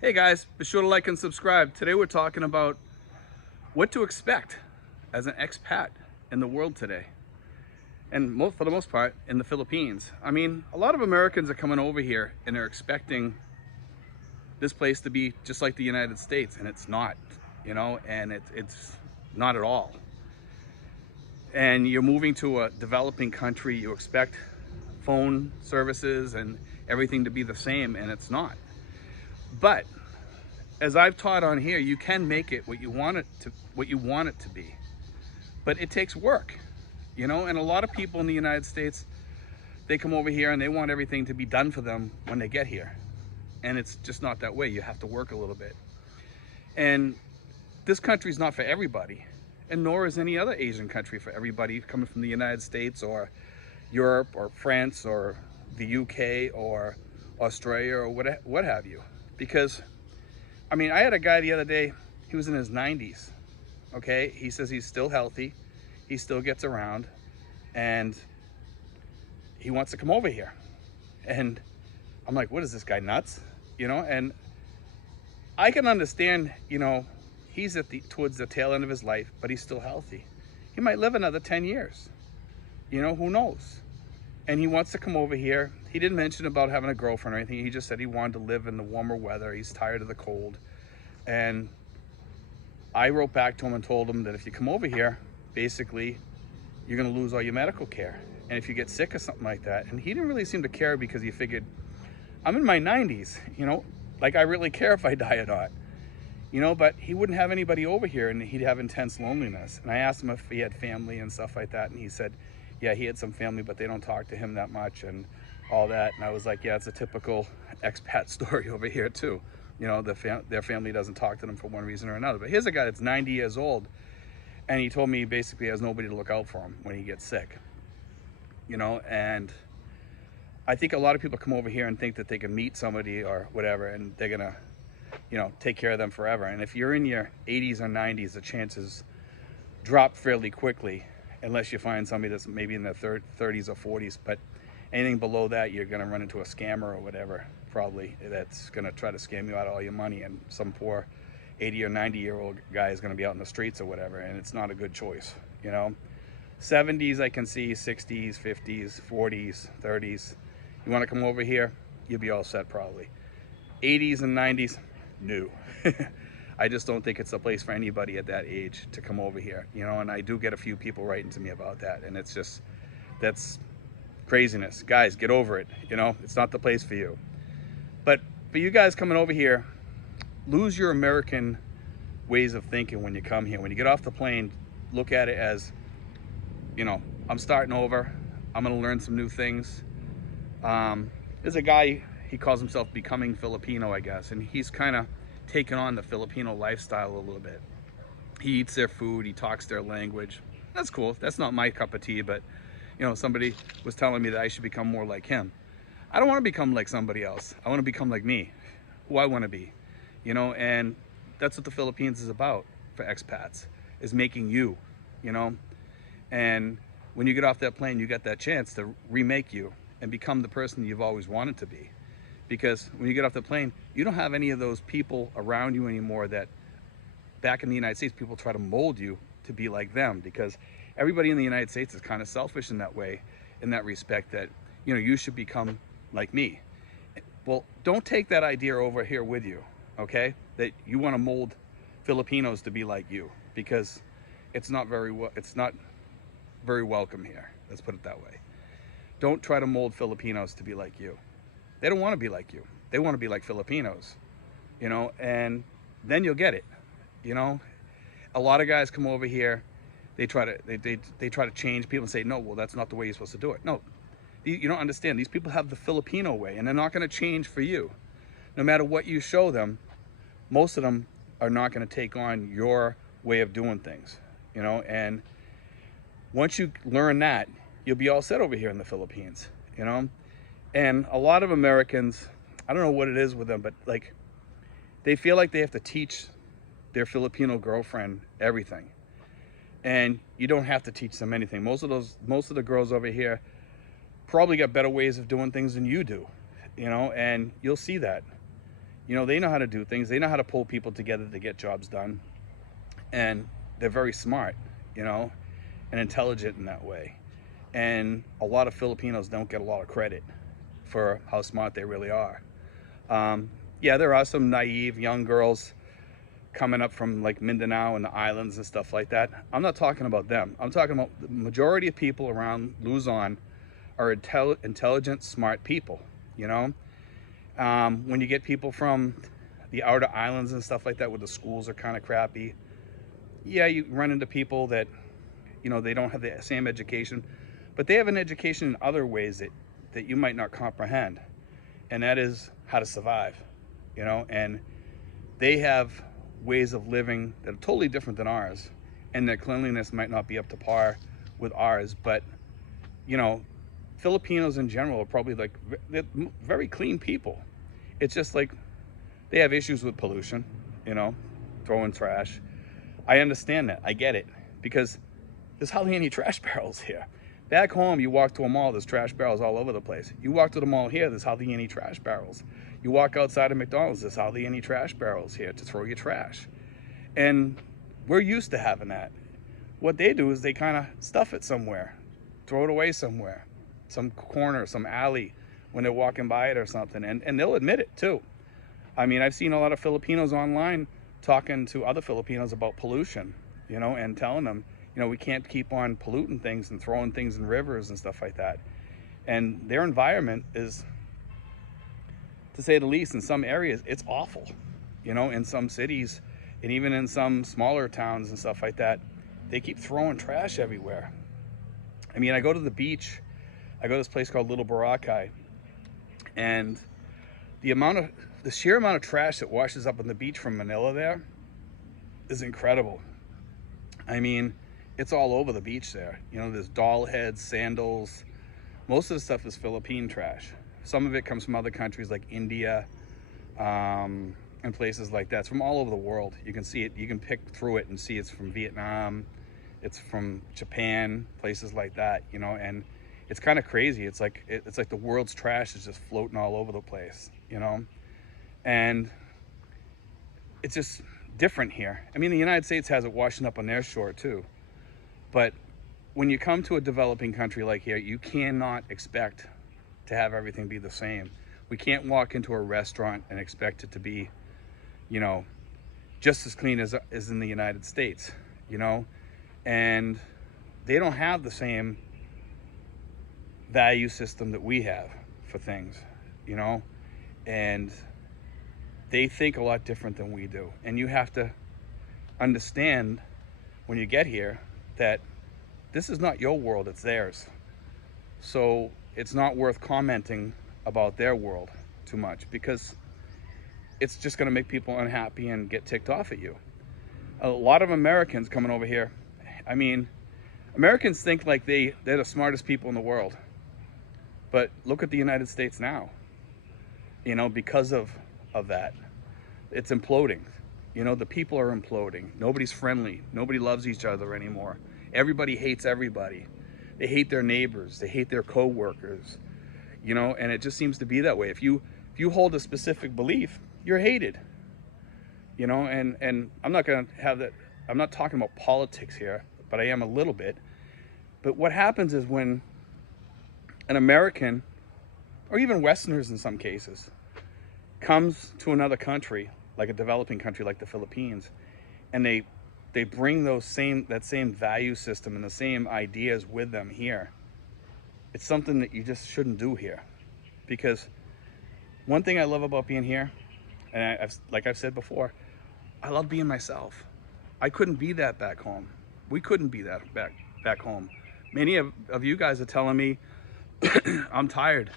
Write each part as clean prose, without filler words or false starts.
Hey guys, be sure to like and subscribe. Today we're talking about what to expect as an expat in the world today. And for the most part, in the Philippines. I mean, a lot of Americans are coming over here and they're expecting this place to be just like the United States, and it's not, and it's not at all. And you're moving to a developing country, you expect phone services and everything to be the same, and it's not. But as I've taught on here, you can make it what you want it to be. But it takes work, and a lot of people in the United States, they come over here and they want everything to be done for them when they get here. And it's just not that way. You have to work a little bit. And this country is not for everybody, and nor is any other Asian country for everybody coming from the United States or Europe or France or the UK or Australia or what have you. Because I mean, I had a guy the other day, he was in his 90s, okay? He says he's still healthy, he still gets around, and he wants to come over here. And I'm like, what is this guy, nuts? And I can understand, he's towards the tail end of his life, but he's still healthy. He might live another 10 years, who knows? And he wants to come over here. He didn't mention about having a girlfriend or anything. He just said he wanted to live in the warmer weather. He's tired of the cold. And I wrote back to him and told him that if you come over here, basically, you're going to lose all your medical care. And if you get sick or something like that. And he didn't really seem to care because he figured, I'm in my 90s, like I really care if I die or not. But he wouldn't have anybody over here and he'd have intense loneliness. And I asked him if he had family and stuff like that. And he said, yeah, he had some family, but they don't talk to him that much and all that. And I was like, yeah, it's a typical expat story over here too. Their family doesn't talk to them for one reason or another. But here's a guy that's 90 years old, and he told me he basically has nobody to look out for him when he gets sick. And I think a lot of people come over here and think that they can meet somebody or whatever, and they're gonna, take care of them forever. And if you're in your 80s or 90s, the chances drop fairly quickly, unless you find somebody that's maybe in their 30s or 40s. But anything below that, you're going to run into a scammer or whatever, probably, that's going to try to scam you out of all your money. And some poor 80 or 90-year-old guy is going to be out in the streets or whatever, and it's not a good choice, 70s I can see, 60s, 50s, 40s, 30s. You want to come over here, you'll be all set probably. 80s and 90s, no. I just don't think it's a place for anybody at that age to come over here, and I do get a few people writing to me about that, and it's just, that's craziness. Guys, get over it, it's not the place for you. But for you guys coming over here, lose your American ways of thinking when you come here. When you get off the plane, look at it as, I'm starting over, I'm gonna learn some new things. There's a guy, he calls himself Becoming Filipino, I guess, and he's kind of taken on the Filipino lifestyle a little bit. He eats their food, he talks their language. That's cool. That's not my cup of tea, but somebody was telling me that I should become more like him. I don't want to become like somebody else. I want to become like me, who I want to be, and that's what the Philippines is about for expats, is making you, and when you get off that plane, you get that chance to remake you and become the person you've always wanted to be. Because when you get off the plane, you don't have any of those people around you anymore that back in the United States, people try to mold you to be like them, because everybody in the United States is kind of selfish in that way, in that respect, that, you should become like me. Well, don't take that idea over here with you, okay? That you want to mold Filipinos to be like you, because it's not very welcome here. Let's put it that way. Don't try to mold Filipinos to be like you. They don't want to be like you. They want to be like Filipinos, and then you'll get it. A lot of guys come over here, they try to change people and say, no, well, that's not the way you're supposed to do it. No, you don't understand. These people have the Filipino way, and they're not going to change for you. No matter what you show them, most of them are not going to take on your way of doing things, and once you learn that, you'll be all set over here in the Philippines, And a lot of Americans, I don't know what it is with them, but they feel like they have to teach their Filipino girlfriend everything. And you don't have to teach them anything. Most of the girls over here probably got better ways of doing things than you do, and you'll see that. You know, they know how to do things. They know how to pull people together to get jobs done. And they're very smart, you know, and intelligent in that way. And a lot of Filipinos don't get a lot of credit for how smart they really are. Yeah, there are some naive young girls coming up from like Mindanao and the islands and stuff like that. I'm not talking about them. I'm talking about the majority of people around Luzon are intelligent, smart people, you know? When you get people from the outer islands and stuff like that where the schools are kind of crappy, yeah, you run into people that, you know, they don't have the same education, but they have an education in other ways that you might not comprehend. And that is how to survive, you know? And they have ways of living that are totally different than ours, and their cleanliness might not be up to par with ours, but you know, Filipinos in general are probably like, they're very clean people. It's just like they have issues with pollution, you know, throwing trash. I understand that. I get it, because there's hardly any trash barrels here. Back home, you walk to a mall, there's trash barrels all over the place. You walk to the mall here, there's hardly any trash barrels. You walk outside of McDonald's, there's hardly any trash barrels here to throw your trash. And we're used to having that. What they do is they kind of stuff it somewhere, throw it away somewhere, some corner, some alley when they're walking by it or something. And they'll admit it too. I mean, I've seen a lot of Filipinos online talking to other Filipinos about pollution, you know, and telling them, you know, we can't keep on polluting things and throwing things in rivers and stuff like that. And their environment is, to say the least, in some areas, it's awful. You know, in some cities and even in some smaller towns and stuff like that, they keep throwing trash everywhere. I mean, I go to the beach, I go to this place called Little Boracay, and the sheer amount of trash that washes up on the beach from Manila there is incredible. I mean, it's all over the beach there. You know, there's doll heads, sandals. Most of the stuff is Philippine trash. Some of it comes from other countries like India, and places like that. It's from all over the world. You can see it, you can pick through it and see it's from Vietnam, it's from Japan, places like that, you know, and it's kind of crazy. It's like the world's trash is just floating all over the place, you know, and it's just different here. I mean, the United States has it washing up on their shore too, but when you come to a developing country like here, you cannot expect to have everything be the same. We can't walk into a restaurant and expect it to be, you know, just as clean as in the United States, you know, and they don't have the same value system that we have for things, you know, and they think a lot different than we do. And you have to understand when you get here that this is not your world, it's theirs. So it's not worth commenting about their world too much, because it's just going to make people unhappy and get ticked off at you. A lot of Americans coming over here, I mean, Americans think like they're the smartest people in the world. But look at the United States now. You know, because of that, it's imploding. You know, the people are imploding. Nobody's friendly. Nobody loves each other anymore. Everybody hates everybody. They hate their neighbors. They hate their co-workers. You know, and it just seems to be that way. If you hold a specific belief, you're hated. You know, and I'm not going to have that. I'm not talking about politics here, but I am a little bit. But what happens is when an American, or even Westerners in some cases, comes to another country, like a developing country like the Philippines, and they bring that same value system and the same ideas with them here, it's something that you just shouldn't do here. Because one thing I love about being here, and like I've said before, I love being myself. I couldn't be that back home. We couldn't be that back home. Many of you guys are telling me, I'm tired.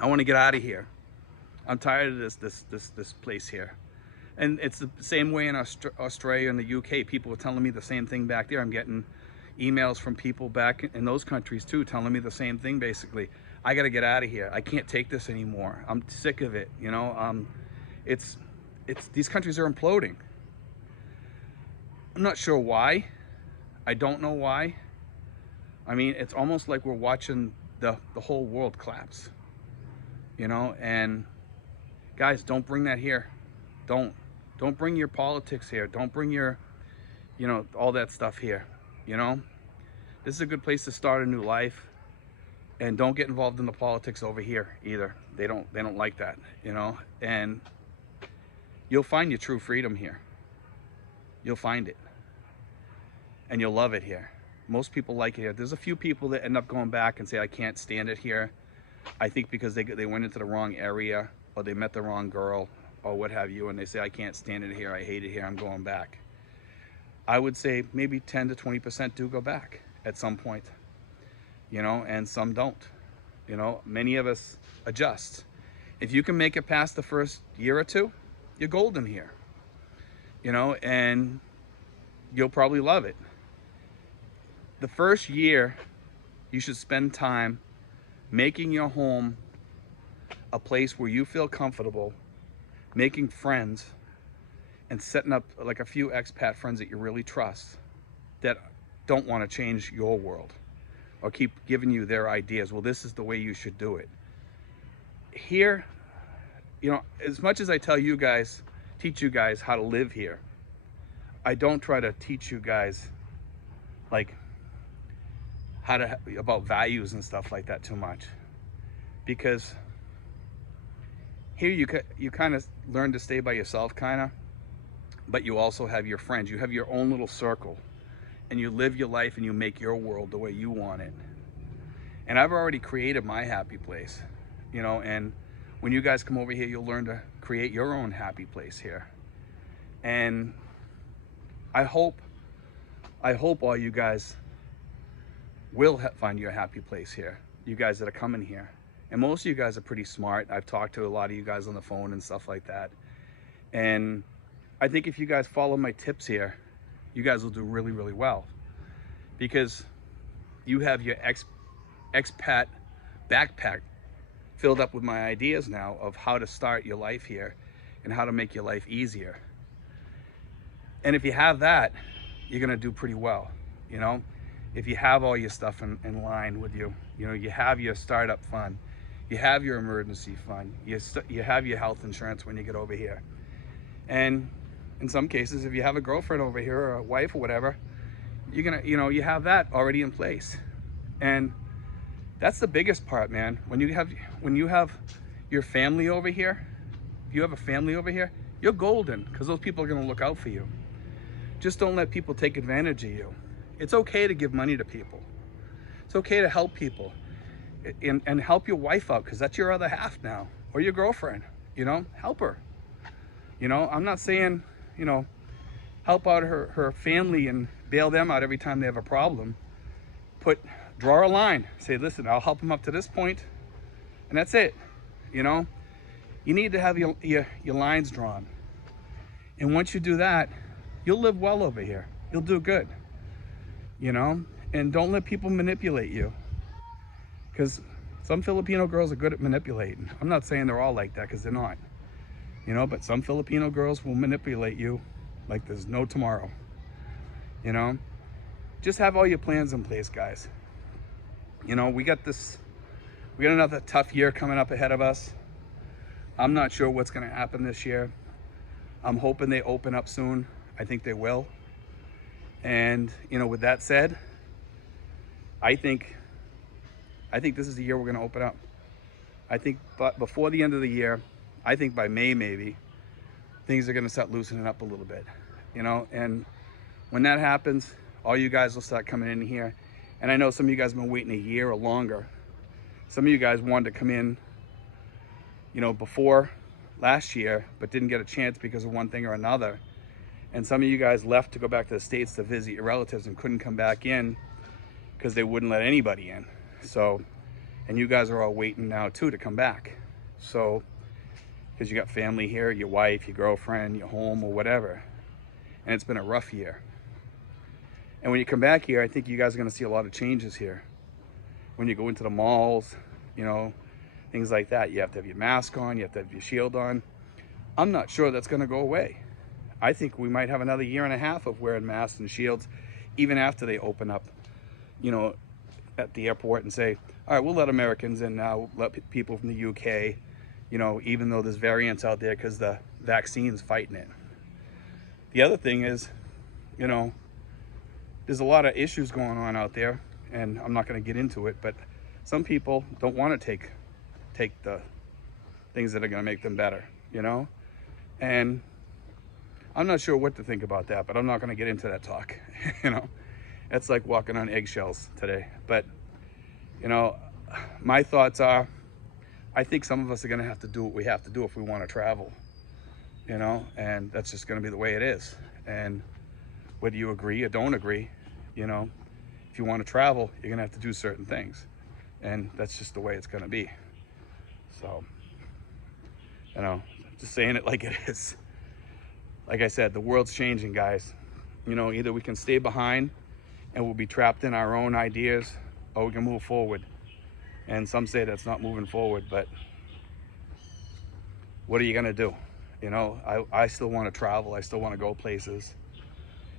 I want to get out of here. I'm tired of this place here. And it's the same way in Australia and the UK. People are telling me the same thing back there. I'm getting emails from people back in those countries too, telling me the same thing basically. I got to get out of here. I can't take this anymore. I'm sick of it. You know, it's these countries are imploding. I'm not sure why. I don't know why. I mean, it's almost like we're watching the whole world collapse, you know, and Guys, don't bring that here. Don't bring your politics here. Don't bring your, all that stuff here. This is a good place to start a new life. And don't get involved in the politics over here either. They don't like that, and you'll find your true freedom here. You'll find it. And you'll love it here. Most people like it here. There's a few people that end up going back and say, I can't stand it here. I think because they went into the wrong area, or they met the wrong girl, or what have you, and they say, I can't stand it here, I hate it here, I'm going back. I would say maybe 10 to 20% do go back at some point, and some don't. Many of us adjust. If you can make it past the first year or two, you're golden here, and you'll probably love it. The first year, you should spend time making your home a place where you feel comfortable, making friends, and setting up like a few expat friends that you really trust that don't want to change your world or keep giving you their ideas. Well, this is the way you should do it. Here, as much as I teach you guys how to live here, I don't try to teach you guys like about values and stuff like that too much, because here you kind of learn to stay by yourself, but you also have your friends. You have your own little circle, and you live your life and you make your world the way you want it. And I've already created my happy place, and when you guys come over here, you'll learn to create your own happy place here. And I hope all you guys will find your happy place here, you guys that are coming here. And most of you guys are pretty smart. I've talked to a lot of you guys on the phone and stuff like that. And I think if you guys follow my tips here, you guys will do really, really well, because you have your expat backpack filled up with my ideas now of how to start your life here and how to make your life easier. And if you have that, you're gonna do pretty well, If you have all your stuff in line with you, you have your startup fund, you have your emergency fund, you have your health insurance when you get over here. And in some cases, if you have a girlfriend over here or a wife or whatever, you're gonna, you have that already in place. And that's the biggest part, man. When you have your family over here, if you have a family over here, you're golden, because those people are gonna look out for you. Just don't let people take advantage of you. It's okay to give money to people. It's okay to help people, and help your wife out, because that's your other half now, or your girlfriend. Help her. I'm not saying, help out her family and bail them out every time they have a problem. Draw a line. Say, listen, I'll help them up to this point, and that's it. You need to have your lines drawn. And once you do that, you'll live well over here. You'll do good. And don't let people manipulate you, because some Filipino girls are good at manipulating. I'm not saying they're all like that, because they're not, but some Filipino girls will manipulate you like there's no tomorrow. Just have all your plans in place, guys. We got another tough year coming up ahead of us. I'm not sure what's going to happen this year. I'm hoping they open up soon. I think they will. And with that said, I think this is the year we're going to open up. I think, but before the end of the year, I think by May maybe, things are going to start loosening up a little bit. And when that happens, all you guys will start coming in here. And I know some of you guys have been waiting a year or longer. Some of you guys wanted to come in, before last year, but didn't get a chance because of one thing or another. And some of you guys left to go back to the States to visit your relatives and couldn't come back in because they wouldn't let anybody in. So, and you guys are all waiting now too to come back. So, because you got family here, your wife, your girlfriend, your home, or whatever. And it's been a rough year. And when you come back here, I think you guys are going to see a lot of changes here. When you go into the malls, things like that, you have to have your mask on, you have to have your shield on. I'm not sure that's going to go away. I think we might have another year and a half of wearing masks and shields, even after they open up, at the airport and say, all right, we'll let Americans in now, let people from the UK, you know, even though there's variants out there because the vaccine's fighting it. The other thing is, you know, there's a lot of issues going on out there, and I'm not going to get into it, but some people don't want to take the things that are going to make them better, you know? And I'm not sure what to think about that, but I'm not going to get into that talk. You know, it's like walking on eggshells today. But, you know, my thoughts are, I think some of us are going to have to do what we have to do if we want to travel, you know, and that's just going to be the way it is. And whether you agree or don't agree, you know, if you want to travel, you're going to have to do certain things. And that's just the way it's going to be. So, you know, just saying it like it is. Like I said, the world's changing, guys. You know, either we can stay behind and we'll be trapped in our own ideas, or we can move forward. And some say that's not moving forward, but what are you gonna do? You know, I still want to travel. I still want to go places.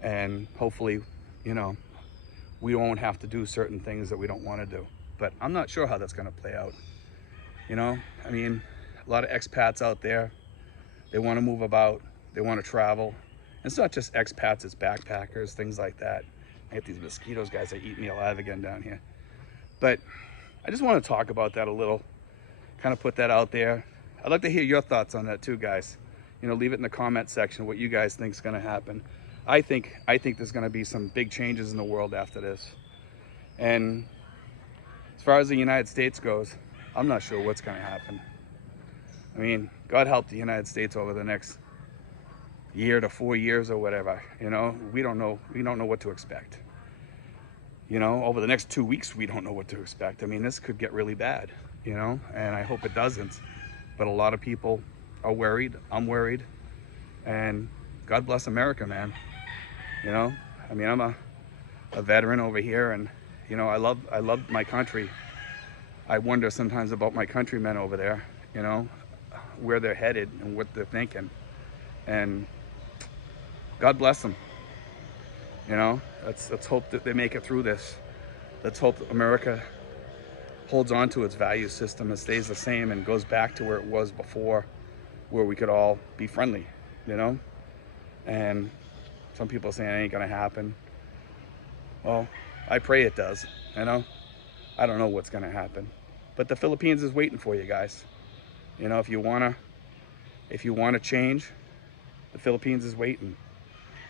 And hopefully, you know, we won't have to do certain things that we don't want to do. But I'm not sure how that's gonna play out. You know, I mean, a lot of expats out there, they want to move about. They want to travel. It's not just expats, it's backpackers, things like that. I get these mosquitoes, guys, are eating me alive again down here. But I just want to talk about that a little, kind of put that out there. I'd like to hear your thoughts on that too, guys. You know, leave it in the comment section what you guys think is going to happen. I think there's going to be some big changes in the world after this. And as far as the United States goes, I'm not sure what's going to happen. I mean, God help the United States over the next year to 4 years or whatever. You know, we don't know what to expect. You know, over the next 2 weeks, we don't know what to expect. I mean, this could get really bad, you know, and I hope it doesn't. But a lot of people are worried. I'm worried. And God bless America, man. You know, I mean, I'm a veteran over here, and, you know, I love my country. I wonder sometimes about my countrymen over there, you know, where they're headed and what they're thinking. And God bless them. You know, let's hope that they make it through this. Let's hope that America holds on to its value system and stays the same and goes back to where it was before, where we could all be friendly, you know? And some people are saying it ain't gonna happen. Well, I pray it does, you know? I don't know what's gonna happen. But the Philippines is waiting for you guys. You know, if you wanna change, the Philippines is waiting.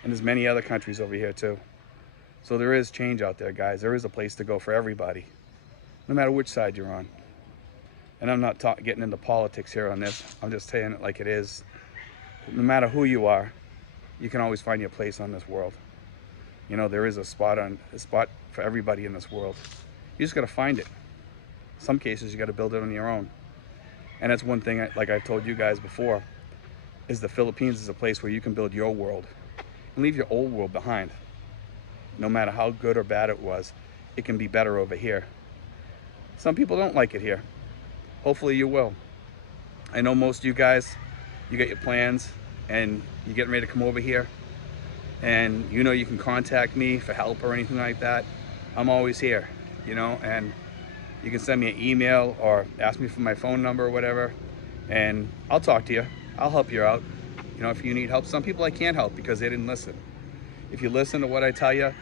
And there's many other countries over here too. So there is change out there, guys. There is a place to go for everybody, no matter which side you're on. And I'm not getting into politics here on this. I'm just saying it like it is. No matter who you are, you can always find your place on this world. You know, there is a spot for everybody in this world. You just got to find it. Some cases you got to build it on your own. And that's one thing, like I've told you guys before, is the Philippines is a place where you can build your world and leave your old world behind. No matter how good or bad it was, it can be better over here. Some people don't like it here. Hopefully you will. I know most of you guys, you got your plans and you're getting ready to come over here, and you know you can contact me for help or anything like that. I'm always here, you know, and you can send me an email or ask me for my phone number or whatever, and I'll talk to you. I'll help you out. You know, if you need help. Some people I can't help because they didn't listen. If you listen to what I tell you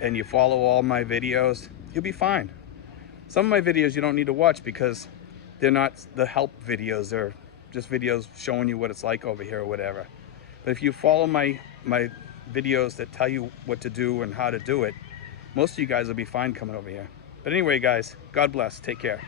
and you follow all my videos, you'll be fine. Some of my videos you don't need to watch because they're not the help videos. They're just videos showing you what it's like over here or whatever. But if you follow my videos that tell you what to do and how to do it, most of you guys will be fine coming over here. But anyway, guys, God bless. Take care.